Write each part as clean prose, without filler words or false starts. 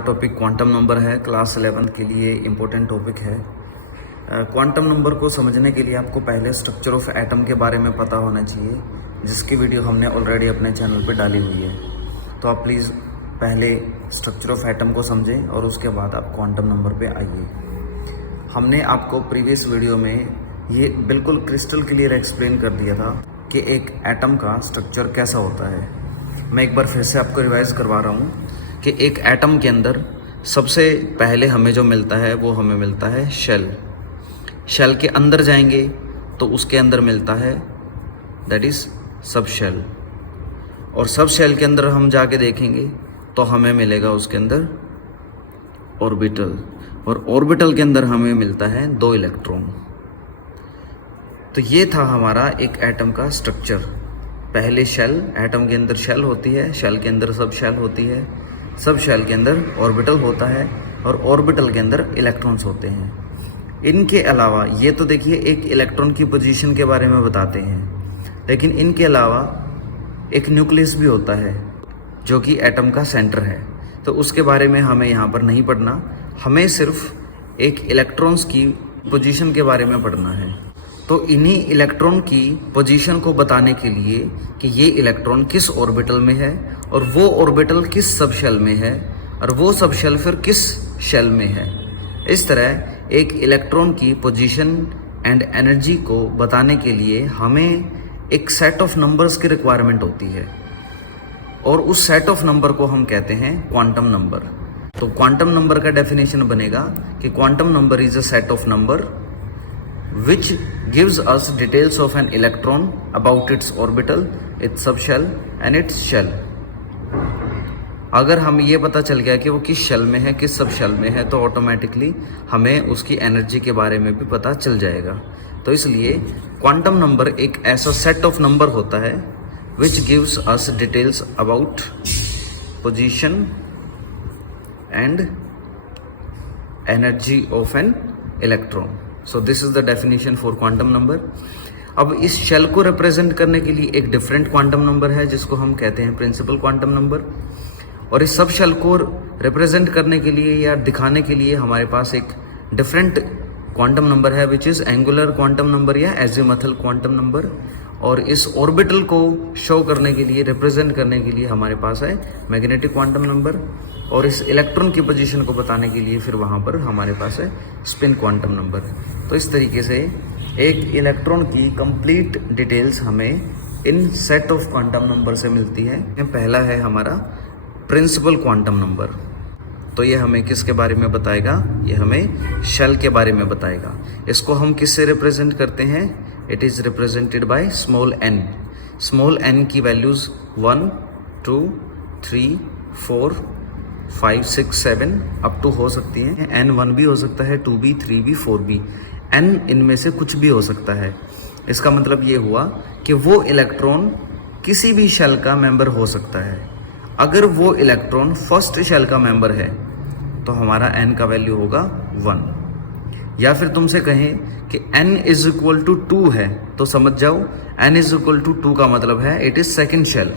Topic quantum number है। Class 11 के लिए इम्पोर्टेंट टॉपिक है। क्वांटम नंबर को समझने के लिए आपको पहले स्ट्रक्चर ऑफ एटम के बारे में पता होना चाहिए, जिसकी वीडियो हमने ऑलरेडी अपने चैनल पे डाली हुई है। तो आप प्लीज़ पहले स्ट्रक्चर ऑफ एटम को समझें और उसके बाद आप क्वांटम नंबर पे आइए। हमने आपको प्रीवियस वीडियो में ये बिल्कुल क्रिस्टल क्लियर एक्सप्लेन कर दिया था कि एक एटम का स्ट्रक्चर कैसा होता है। मैं एक बार फिर से आपको रिवाइज करवा रहा हूँ कि एक एटम के अंदर सबसे पहले हमें जो मिलता है वो हमें मिलता है शेल। शेल के अंदर जाएंगे तो उसके अंदर मिलता है दैट इज़ सब शेल, और सब शेल के अंदर हम जाके देखेंगे तो हमें मिलेगा उसके अंदर ऑर्बिटल, और ऑर्बिटल के अंदर हमें मिलता है 2 इलेक्ट्रॉन। तो ये था हमारा एक एटम का स्ट्रक्चर। पहले शेल, एटम के अंदर शेल होती है, शेल के अंदर सब शेल होती है, सब शेल के अंदर ऑर्बिटल होता है, और ऑर्बिटल के अंदर इलेक्ट्रॉन्स होते हैं। इनके अलावा ये तो देखिए एक इलेक्ट्रॉन की पोजीशन के बारे में बताते हैं, लेकिन इनके अलावा एक न्यूक्लियस भी होता है जो कि एटम का सेंटर है। तो उसके बारे में हमें यहाँ पर नहीं पढ़ना, हमें सिर्फ एक इलेक्ट्रॉन्स की पोजीशन के बारे में पढ़ना है। तो इन्हीं इलेक्ट्रॉन की पोजीशन को बताने के लिए कि ये इलेक्ट्रॉन किस ऑर्बिटल में है, और वो ऑर्बिटल किस सब शेल में है, और वो सब शेल फिर किस शेल में है। इस तरह एक इलेक्ट्रॉन की पोजीशन एंड एनर्जी को बताने के लिए हमें एक सेट ऑफ नंबर्स की रिक्वायरमेंट होती है, और उस सेट ऑफ नंबर को हम कहते हैं क्वांटम नंबर। तो क्वांटम नंबर का डेफिनेशन बनेगा कि quantum number is a set of number which gives us details of an electron about its orbital, its subshell and its shell। अगर हम ये पता चल गया कि वो किस शेल में है, किस सब शेल में है, तो ऑटोमेटिकली हमें उसकी एनर्जी के बारे में भी पता चल जाएगा। तो इसलिए क्वांटम नंबर एक ऐसा सेट ऑफ नंबर होता है which gives us details about position and energy of an electron। So this is the definition for quantum number. अब इस शेल को रिप्रेजेंट करने के लिए एक डिफरेंट क्वांटम नंबर है जिसको हम कहते हैं प्रिंसिपल क्वांटम नंबर, और इस सब शेल को रिप्रेजेंट करने के लिए या दिखाने के लिए हमारे पास एक डिफरेंट क्वांटम नंबर है which is angular quantum number या एजिमुथल क्वांटम नंबर। और इस ऑर्बिटल को शो करने के लिए, रिप्रेजेंट करने के लिए हमारे पास है मैग्नेटिक क्वांटम नंबर, और इस इलेक्ट्रॉन की पोजीशन को बताने के लिए फिर वहाँ पर हमारे पास है स्पिन क्वांटम नंबर। तो इस तरीके से एक इलेक्ट्रॉन की कंप्लीट डिटेल्स हमें इन सेट ऑफ क्वांटम नंबर से मिलती है। पहला है हमारा प्रिंसिपल क्वांटम नंबर। तो ये हमें किसके बारे में बताएगा? ये हमें शेल के बारे में बताएगा। इसको हम किससे रिप्रेजेंट करते हैं? It is represented by small N. Small N की वैल्यूज़ 1, 2, 3, 4, 5, 6, 7 अप टू हो सकती हैं। N1 भी हो सकता है, 2 भी, 3 भी, 4 भी। N इनमें से कुछ भी हो सकता है। इसका मतलब ये हुआ कि वो इलेक्ट्रॉन किसी भी शेल का मेंबर हो सकता है। अगर वो इलेक्ट्रॉन फर्स्ट शेल का मेंबर है तो हमारा N का वैल्यू होगा 1। या फिर तुमसे कहें कि N इज इक्वल टू 2 है तो समझ जाओ N इज इक्वल टू 2 का मतलब है it is second shell,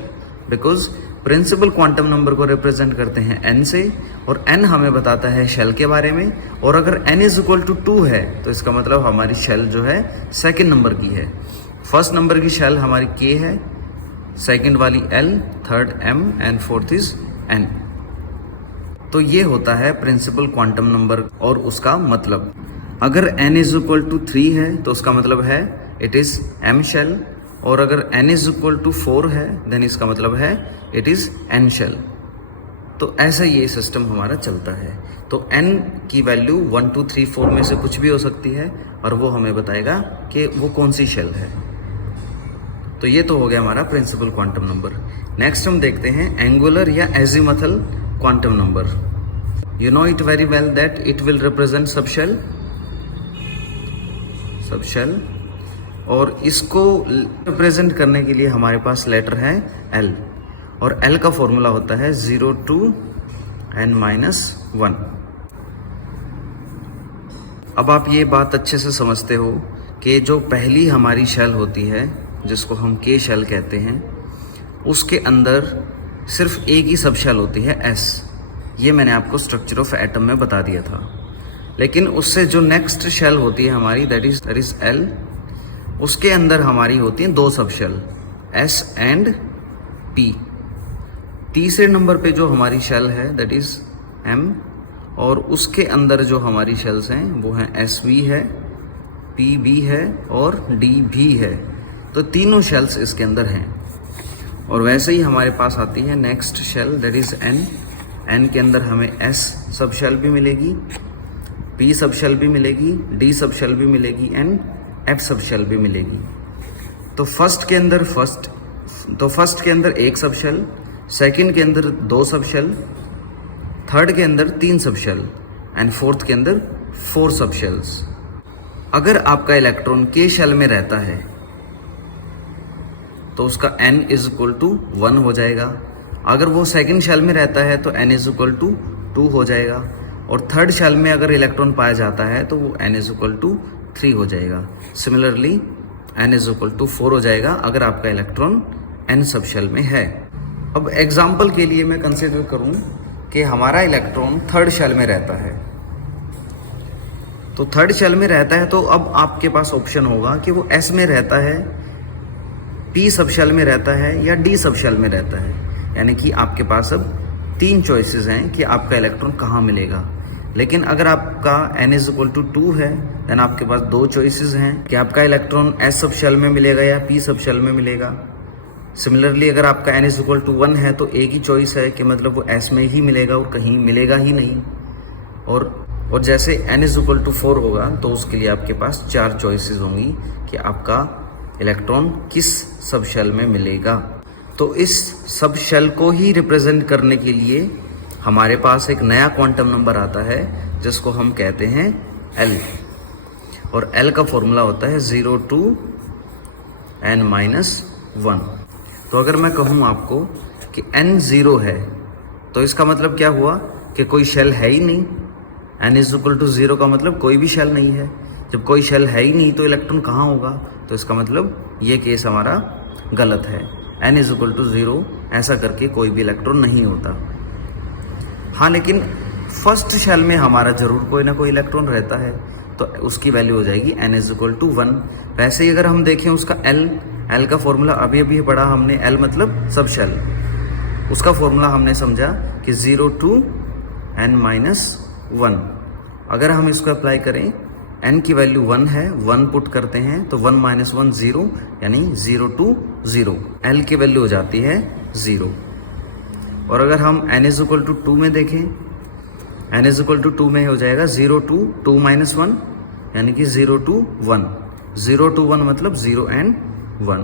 because principal quantum number को रिप्रेजेंट करते हैं N से, और N हमें बताता है शेल के बारे में। और अगर N इज इक्वल टू 2 है तो इसका मतलब हमारी शेल जो है सेकंड नंबर की है। फर्स्ट नंबर की शेल हमारी K है, सेकंड वाली L, third M and fourth is N। तो ये होता है प्रिंसिपल क्वांटम नंबर और उसका मतलब। अगर N इज इक्वल टू 3 है तो उसका मतलब है इट इज M शेल, और अगर N इज इक्वल टू 4 है देन इसका मतलब है इट इज N शेल। तो ऐसा ये सिस्टम हमारा चलता है। तो N की वैल्यू 1, 2, 3, 4 में से कुछ भी हो सकती है, और वो हमें बताएगा कि वो कौन सी शेल है। तो ये तो हो गया हमारा प्रिंसिपल क्वांटम नंबर। नेक्स्ट हम देखते हैं एंगुलर या azimuthal quantum number. You know it very well that it will represent sub shell, और इसको रिप्रेजेंट करने के लिए हमारे पास लेटर है L, और L का फॉर्मूला होता है 0 to n-1। अब आप ये बात अच्छे से समझते हो कि जो पहली हमारी शेल होती है जिसको हम K शेल कहते हैं, उसके अंदर सिर्फ एक ही सब शेल होती है S, ये मैंने आपको स्ट्रक्चर ऑफ एटम में बता दिया था। लेकिन उससे जो नेक्स्ट शेल होती है हमारी, दैट इज एल, उसके अंदर हमारी होती हैं दो sub shell, S and P. तीसरे नंबर पे जो हमारी शेल है दैट इज एम, और उसके अंदर जो हमारी शेल्स हैं वो हैं एस बी है, पी बी है और डी भी है। तो तीनों शेल्स इसके अंदर हैं। और वैसे ही हमारे पास आती है next shell that is N. N के अंदर हमें एस सब शेल भी मिलेगी, पी सब शेल भी मिलेगी, डी सब शेल भी मिलेगी एंड एफ सब शेल भी मिलेगी। तो फर्स्ट के अंदर एक सब शेल, सेकंड के अंदर दो सब शेल, थर्ड के अंदर तीन सब शेल एंड फोर्थ के अंदर 4 सब शेल्स। अगर आपका इलेक्ट्रॉन के शेल में रहता है तो उसका n इज इक्वल टू 1 हो जाएगा। अगर वो सेकंड शेल में रहता है तो n इज इक्वल टू 2 हो जाएगा। और थर्ड शेल में अगर इलेक्ट्रॉन पाया जाता है तो वो n इज इक्वल टू 3 हो जाएगा। Similarly n is equal to 4 हो जाएगा अगर आपका इलेक्ट्रॉन n सब शेल में है। अब एग्जाम्पल के लिए मैं कंसिडर करूं कि हमारा इलेक्ट्रॉन थर्ड शेल में रहता है। तो थर्ड शेल में रहता है तो अब आपके पास ऑप्शन होगा कि वो S में रहता है, P सब शेल में रहता है या D सब शेल में रहता है। यानी कि आपके पास अब 3 चॉइसेस हैं कि आपका इलेक्ट्रॉन कहाँ मिलेगा। लेकिन अगर आपका n इज इक्वल टू 2 है देन आपके पास 2 चॉइसेस हैं कि आपका इलेक्ट्रॉन S सब शेल में मिलेगा या P सब शेल में मिलेगा। सिमिलरली अगर आपका n इज इक्वल टू 1 है तो एक ही चॉइस है कि मतलब वो S में ही मिलेगा और कहीं मिलेगा ही नहीं। और जैसे n इज इक्वल टू 4 होगा तो उसके लिए आपके पास 4 चॉइसेस होंगी कि आपका इलेक्ट्रॉन किस सब शेल में मिलेगा। तो इस सब शेल को ही रिप्रेजेंट करने के लिए हमारे पास एक नया क्वांटम नंबर आता है जिसको हम कहते हैं L। और L का फॉर्मूला होता है 0 to n-1। तो अगर मैं कहूँ आपको कि n 0 है तो इसका मतलब क्या हुआ कि कोई शेल है ही नहीं। n इज इक्वल टू 0 का मतलब कोई भी शेल नहीं है। जब कोई शेल है ही नहीं तो इलेक्ट्रॉन कहाँ होगा, तो इसका मतलब ये केस हमारा गलत है। n इज इक्वल टू 0 ऐसा करके कोई भी इलेक्ट्रॉन नहीं होता। हाँ, लेकिन फर्स्ट शेल में हमारा जरूर कोई ना कोई इलेक्ट्रॉन रहता है तो उसकी वैल्यू हो जाएगी n इज इक्वल टू 1। वैसे ही अगर हम देखें उसका L का फॉर्मूला अभी पढ़ा हमने, L मतलब सब शेल, उसका फॉर्मूला हमने समझा कि 0 to n-1। अगर हम इसको अप्लाई करें, n की वैल्यू 1 है, 1 पुट करते हैं तो 1 - 1 0 यानी 0 to 0। L की वैल्यू हो जाती है 0। और अगर हम n इज इक्वल टू 2 में देखें, n इज इक्वल टू 2 में हो जाएगा 0 to 2 - 1 यानी कि 0 to 1। 0 to 1 मतलब 0 and 1।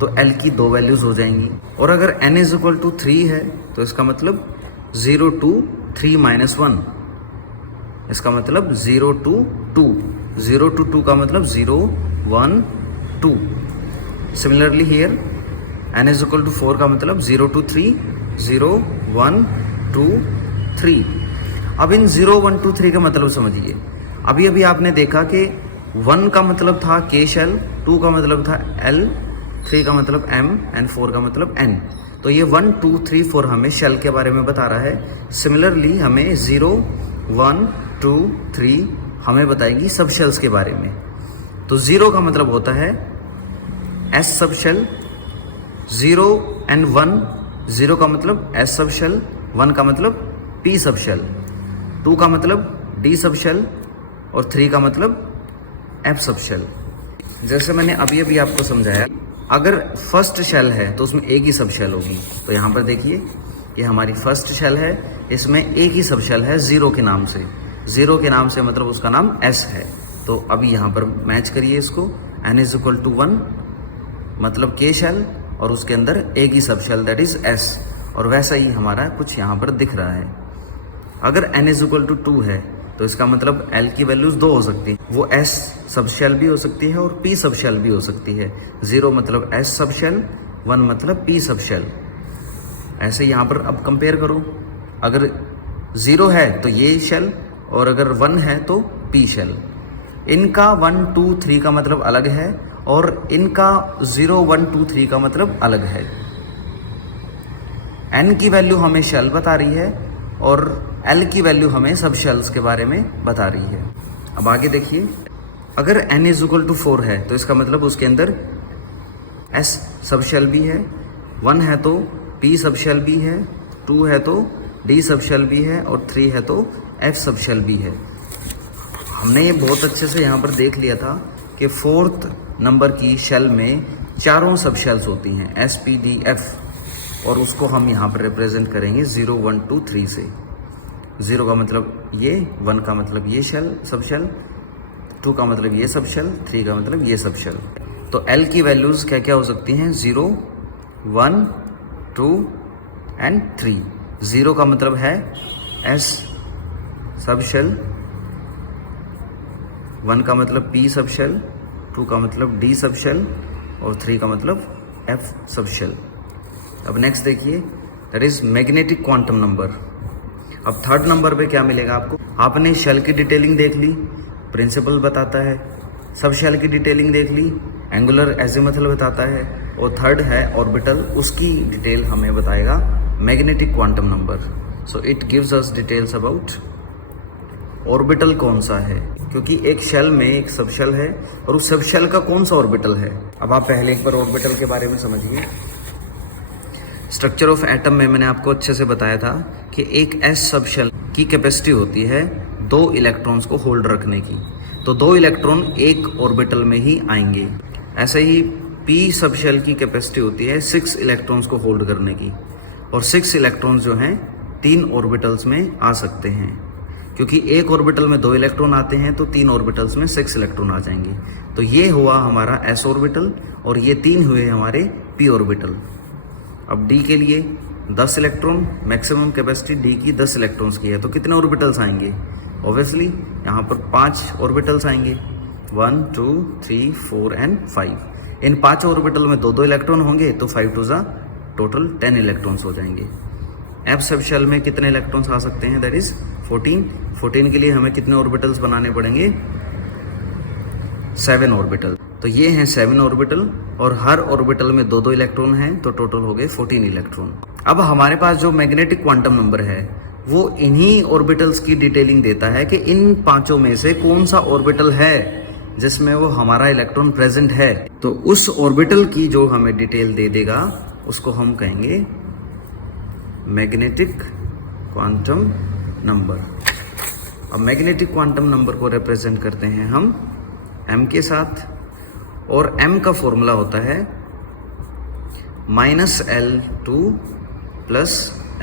तो L की 2 वैल्यूज हो जाएंगी। और अगर n इज इक्वल टू 3 है तो इसका मतलब 0 to 3 - 1, इसका मतलब 0 to 2। 0 to 2 का मतलब 0 1 2। Similarly here n is equal to 4 का मतलब 0 to 3 0 1 2 3। अब इन 0 1 2 3 का मतलब समझिए। अभी आपने देखा कि 1 का मतलब था K शेल, 2 का मतलब था L, 3 का मतलब M एंड 4 का मतलब N। तो ये 1 2 3 4 हमें शेल के बारे में बता रहा है। सिमिलरली हमें 0 1 2 3 हमें बताएगी सब शेल्स के बारे में। तो 0 का मतलब होता है S सब शेल, 0 एंड 1, 0 का मतलब S सब शेल, 1 का मतलब P सब शेल, 2 का मतलब D सब शेल और 3 का मतलब F सब शेल। जैसे मैंने अभी आपको समझाया, अगर फर्स्ट शेल है तो उसमें एक ही सब शेल होगी। तो यहाँ पर देखिए ये हमारी फर्स्ट शेल है, इसमें एक ही सब शेल है 0 के नाम से। 0 के नाम से मतलब उसका नाम S है। तो अभी यहाँ पर मैच करिए इसको, n इज इक्वल टू 1 मतलब K शेल और उसके अंदर एक ही सब शेल दैट इज S। और वैसा ही हमारा कुछ यहाँ पर दिख रहा है। अगर n इज इक्वल टू 2 है तो इसका मतलब L की वैल्यूज 2 हो सकती है। वो S सब शेल भी हो सकती है और P सब शेल भी हो सकती है। 0 मतलब S सब शेल, 1 मतलब P सब शेल। ऐसे यहाँ पर अब कंपेयर करो, अगर 0 है तो ये शेल और अगर 1 है तो P शेल। इनका 1 2 3 का मतलब अलग है और इनका 0 1 2 3 का मतलब अलग है। n की वैल्यू हमें शेल बता रही है और L की वैल्यू हमें सब शेल्स के बारे में बता रही है। अब आगे देखिए, अगर n इज इक्वल टू 4 है तो इसका मतलब उसके अंदर S सब शेल भी है, 1 है तो P सब शेल भी है, 2 है तो D सब शेल भी है और 3 है तो F सब शेल भी है। हमने ये बहुत अच्छे से यहाँ पर देख लिया था कि 4th नंबर की शेल में चारों सब शेल्स होती हैं S, P, D, F, और उसको हम यहाँ पर रिप्रेजेंट करेंगे 0, 1, 2, 3 से। 0 का मतलब ये, 1 का मतलब ये शेल सब शेल, 2 का मतलब ये सब शेल, 3 का मतलब ये सब शेल। तो L की वैल्यूज़ क्या क्या हो सकती हैं? 0, 1, 2 एंड 3। 0 का मतलब है S सब शेल, 1 का मतलब P सब शेल, 2 का मतलब D सब शेल और 3 का मतलब F सब शेल। अब नेक्स्ट देखिए, that is magnetic quantum number. अब थर्ड नंबर पे क्या मिलेगा आपको? आपने शेल की डिटेलिंग देख ली, प्रिंसिपल बताता है, सब शेल की डिटेलिंग देख ली, एंगुलर एजिमुथल बताता है, और थर्ड है ऑर्बिटल, उसकी डिटेल हमें बताएगा magnetic quantum number. So it gives us details about orbital कौन सा है, क्योंकि एक शेल में एक सब शेल है और उस सब शेल का कौन सा ऑर्बिटल है। अब आप पहले एक बार ऑर्बिटल के बारे में समझिए। स्ट्रक्चर ऑफ एटम में मैंने आपको अच्छे से बताया था कि एक S सब शेल की कैपेसिटी होती है 2 इलेक्ट्रॉन्स को होल्ड रखने की, तो 2 इलेक्ट्रॉन एक ऑर्बिटल में ही आएंगे। ऐसे ही P सब शेल की कैपेसिटी होती है 6 इलेक्ट्रॉन्स को होल्ड करने की, और 6 इलेक्ट्रॉन्स जो हैं 3 ऑर्बिटल्स में आ सकते हैं, क्योंकि एक ऑर्बिटल में 2 इलेक्ट्रॉन आते हैं तो 3 ऑर्बिटल्स में 6 इलेक्ट्रॉन आ जाएंगे। तो ये हुआ हमारा S ऑर्बिटल और ये 3 हुए हमारे P ऑर्बिटल। अब D के लिए 10 इलेक्ट्रॉन, मैक्सिमम कैपेसिटी D की 10 इलेक्ट्रॉन्स की है, तो कितने ऑर्बिटल्स आएंगे? ऑब्वियसली यहाँ पर 5 ऑर्बिटल्स आएंगे, 1, 2, 3, 4 एंड 5। इन 5 ऑर्बिटल में 2-2 इलेक्ट्रॉन होंगे तो 5 टू ज़ा टोटल 10 इलेक्ट्रॉन्स हो जाएंगे। F सब शेल में कितने इलेक्ट्रॉन्स आ सकते हैं? That is 14। 14 के लिए हमें कितने ऑर्बिटल्स बनाने पड़ेंगे? 7 ऑर्बिटल। तो ये हैं 7 ऑर्बिटल और हर ऑर्बिटल में 2-2 इलेक्ट्रॉन हैं, तो टोटल हो गए 14 इलेक्ट्रॉन। अब हमारे पास जो मैग्नेटिक क्वांटम नंबर है वो इन्हीं ऑर्बिटल्स की डिटेलिंग देता है कि इन 5 में से कौन सा ऑर्बिटल है जिसमें वो हमारा इलेक्ट्रॉन प्रेजेंट है। तो उस ऑर्बिटल की जो हमें डिटेल दे देगा उसको हम कहेंगे मैग्नेटिक क्वांटम नंबर। अब मैग्नेटिक क्वांटम नंबर को रिप्रेजेंट करते हैं हम m के साथ, और m का फॉर्मूला होता है -L2 +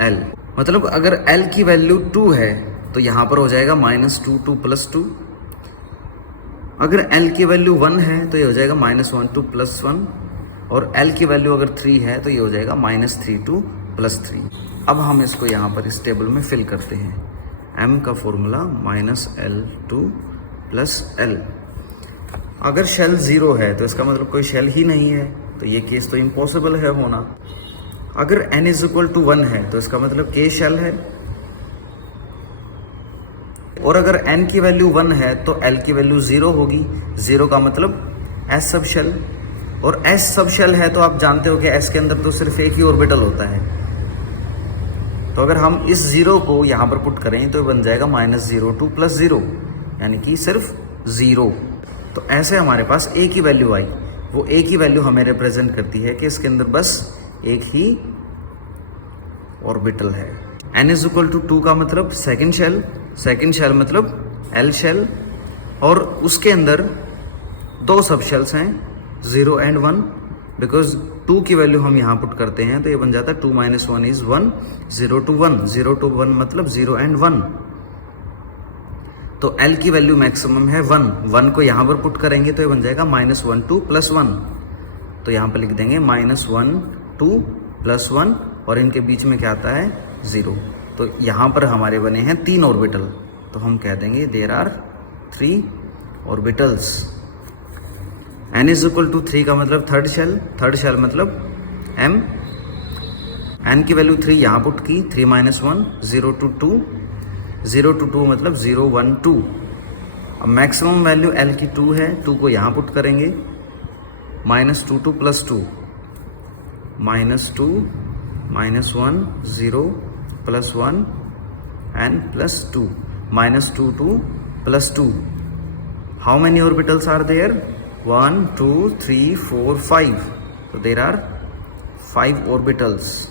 L। मतलब अगर L की वैल्यू 2 है तो यहां पर हो जाएगा -2 2 + 2। अगर L की वैल्यू 1 है तो ये हो जाएगा -1 2 + 1, और L की वैल्यू अगर 3 है तो ये हो जाएगा -3 2 + 3। अब हम इसको यहाँ पर इस टेबल में फिल करते हैं। m का फॉर्मूला -L2 + L। अगर शेल 0 है तो इसका मतलब कोई शेल ही नहीं है, तो ये केस तो इम्पॉसिबल है होना। अगर n इज इक्वल टू 1 है तो इसका मतलब k शेल है, और अगर n की वैल्यू 1 है तो L की वैल्यू 0 होगी। 0 का मतलब S सब शेल, और S सब शेल है तो आप जानते हो कि S के अंदर तो सिर्फ एक ही ऑर्बिटल होता है। तो अगर हम इस 0 को यहाँ पर पुट करें तो बन जाएगा -02 + 0, यानी कि सिर्फ 0। तो ऐसे हमारे पास एक ही वैल्यू आई, वो एक ही वैल्यू हमें रिप्रेजेंट करती है कि इसके अंदर बस एक ही ऑर्बिटल है। n इज इक्वल टू 2 का मतलब सेकंड शेल मतलब L शेल, और उसके अंदर 2 सब शेल्स हैं 0 एंड 1। बिकॉज 2 की वैल्यू हम यहाँ पुट करते हैं तो ये बन जाता है 2 - 1 = 1, 0 to 1, 0 to 1 मतलब 0 एंड 1। तो L की वैल्यू मैक्सिमम है 1 को यहाँ पर पुट करेंगे तो ये बन जाएगा -1 2 + 1। तो यहाँ पर लिख देंगे -1 2 + 1, और इनके बीच में क्या आता है? 0। तो यहाँ पर हमारे बने हैं 3 ऑर्बिटल, तो हम कह देंगे there are 3 orbitals. n is equal to 3 का मतलब थर्ड शेल मतलब m। n की वैल्यू 3 यहाँ पुट की, 3 - 1 0 to 2, 0 to 2 मतलब 0 1 2। अब मैक्सिमम वैल्यू L की 2 है, 2 को यहाँ पुट करेंगे, -2 2 + 2, -2 - 1 0 + 1 and plus 2. Minus 2 to plus 2. How many orbitals are there? 1, 2, 3, 4, 5. So there are 5 orbitals.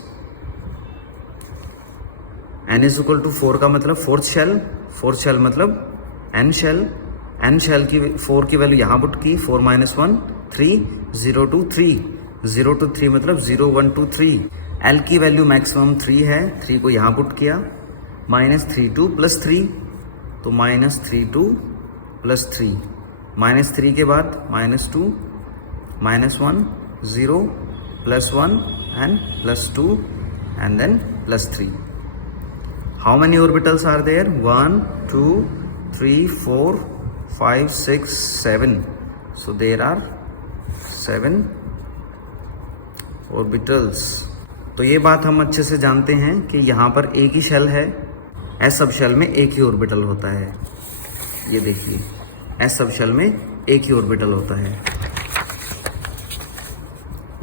n is equal to 4 का मतलब फोर्थ शेल मतलब n शेल की 4 की वैल्यू यहाँ पुट की, 4 minus 1 3, 0 to 3, 0 to 3 मतलब 0, 1 to 3. l की वैल्यू मैक्सिमम 3 है, 3 को यहाँ पुट किया, माइनस 3 2 प्लस 3, तो माइनस 3 2 प्लस 3, माइनस 3 के बाद minus 2, minus 1, 0, plus 1 and plus 2 and then plus 3. How many orbitals are there? 1, 2, 3, 4, 5, 6, 7. So there are 7 orbitals. तो ये बात हम अच्छे से जानते हैं कि यहाँ पर एक ही शेल है, एस सब शेल में एक ही ऑर्बिटल होता है. ये देखिए, एस सब शेल में एक ही ऑर्बिटल होता है.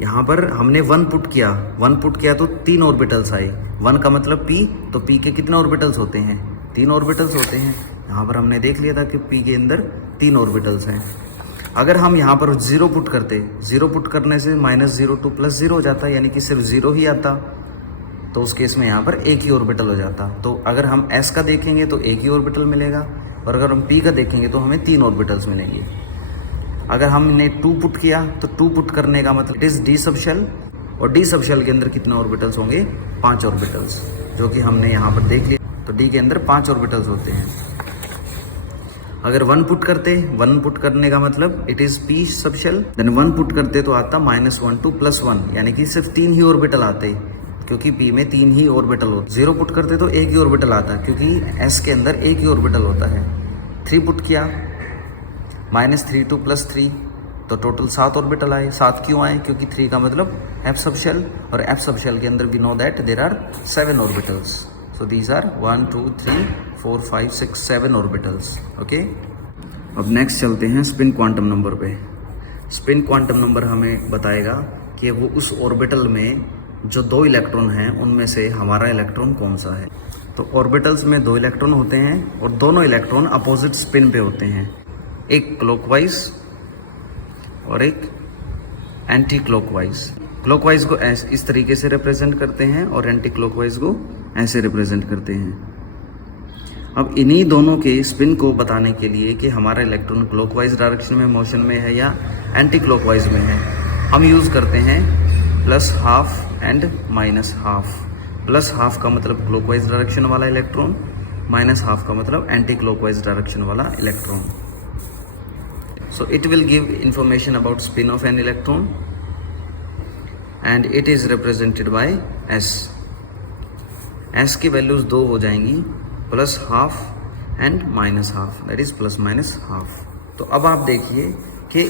यहाँ पर हमने 1 पुट किया तो 3 ऑर्बिटल्स आए. 1 का मतलब P, तो P के कितने ऑर्बिटल्स होते हैं? 3 ऑर्बिटल्स होते हैं. यहाँ पर हमने देख लिया था कि P के अंदर 3 ऑर्बिटल्स हैं. अगर हम यहाँ पर 0 पुट करते, 0 पुट करने से माइनस 0 टू प्लस 0 हो जाता, यानी कि सिर्फ 0 ही आता, तो उस केस में यहाँ पर एक ही ऑर्बिटल हो जाता. तो अगर हम S का देखेंगे तो एक ही ऑर्बिटल मिलेगा, और अगर हम P का देखेंगे तो हमें 3 ऑर्बिटल्स मिलेंगे. अगर हमने 2 पुट किया तो 2 पुट करने का मतलब it is D sub shell, और डी सब शेल के अंदर कितने ऑर्बिटल्स होंगे? 5 ऑर्बिटल्स, जो कि हमने यहाँ पर देख लिया. तो डी के अंदर 5 ऑर्बिटल्स होते हैं. अगर 1 पुट करते, 1 पुट करने का मतलब it is P sub shell, then 1 put करते तो आता माइनस 1 टू प्लस 1, यानी कि सिर्फ 3 ही ऑर्बिटल आते, क्योंकि पी में 3 ही ऑर्बिटल होते. 0 पुट करते तो एक ही ऑर्बिटल आता, क्योंकि एस के अंदर एक ही ऑर्बिटल होता है. 3 पुट किया, माइनस 3 टू प्लस 3, तो टोटल 7 ऑर्बिटल आए. 7 क्यों आए? क्योंकि 3 का मतलब एफ सब शेल, और एफ सब शेल के अंदर we know that there are 7 orbitals. So these are 1 2 3 4 5 6 7 orbitals. Okay, अब नेक्स्ट चलते हैं स्पिन क्वांटम नंबर पे. स्पिन क्वांटम नंबर हमें बताएगा कि वो उस ऑर्बिटल में जो 2 इलेक्ट्रॉन हैं उनमें से हमारा इलेक्ट्रॉन कौन सा है. तो ऑर्बिटल्स में 2 इलेक्ट्रॉन होते हैं, और दोनों इलेक्ट्रॉन अपोजिट स्पिन पे होते हैं. एक क्लॉकवाइज और एक एंटी क्लॉकवाइज. क्लॉकवाइज को इस तरीके से रिप्रेजेंट करते हैं, और एंटी क्लॉकवाइज को ऐसे रिप्रेजेंट करते हैं. अब इन्हीं दोनों के स्पिन को बताने के लिए कि हमारा इलेक्ट्रॉन क्लॉकवाइज डायरेक्शन में मोशन में है या एंटी क्लॉकवाइज में है, हम यूज़ करते हैं plus half and minus half. Plus half का मतलब क्लॉकवाइज डायरेक्शन वाला इलेक्ट्रॉन, माइनस हाफ का मतलब एंटी क्लॉकवाइज डायरेक्शन वाला electron. So it will give information about spin of an electron, and it is represented by S. S की values 2 हो जाएंगी, plus half and minus half, that is plus minus half. तो अब आप देखिए कि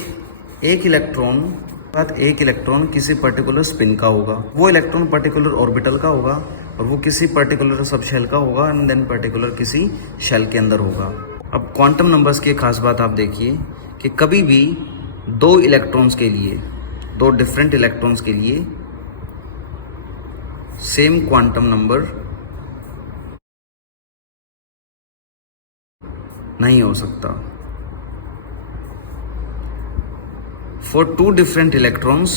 एक इलेक्ट्रॉन किसी पर्टिकुलर स्पिन का होगा, वो इलेक्ट्रॉन पर्टिकुलर ऑर्बिटल का होगा, और वो किसी पर्टिकुलर सब शेल का होगा, एंड देन पर्टिकुलर किसी शेल के अंदर होगा. अब क्वांटम नंबर्स की खास बात आप देखिए कि कभी भी 2 इलेक्ट्रॉन्स के लिए, 2 डिफरेंट इलेक्ट्रॉन्स के लिए सेम क्वांटम नंबर नहीं हो सकता. For 2 different electrons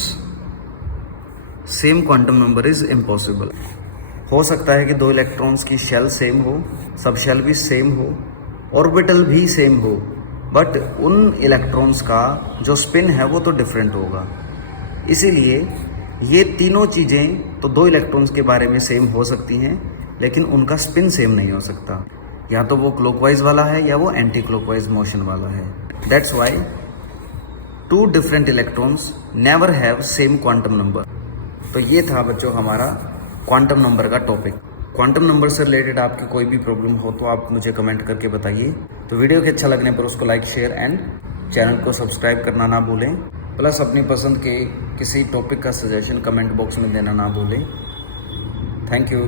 same quantum number is impossible. हो सकता है कि 2 इलेक्ट्रॉन्स की शेल सेम हो, सब शेल भी सेम हो, ऑर्बिटल भी सेम हो, बट उन इलेक्ट्रॉन्स का जो स्पिन है वो तो डिफरेंट होगा. इसीलिए ये तीनों चीज़ें तो 2 इलेक्ट्रॉन्स के बारे में सेम हो सकती हैं, लेकिन उनका स्पिन सेम नहीं हो सकता. या तो वो क्लॉकवाइज वाला है या वो एंटी क्लॉकवाइज मोशन वाला है. That's why 2 different electrons never have same quantum number. तो ये था बच्चों हमारा क्वांटम नंबर का टॉपिक. क्वांटम नंबर से रिलेटेड आपकी कोई भी प्रॉब्लम हो तो आप मुझे कमेंट करके बताइए. तो वीडियो के अच्छा लगने पर उसको लाइक, शेयर एंड चैनल को सब्सक्राइब करना ना भूलें. प्लस अपनी पसंद के किसी टॉपिक का सजेशन कमेंट बॉक्स में देना ना भूलें. Thank you.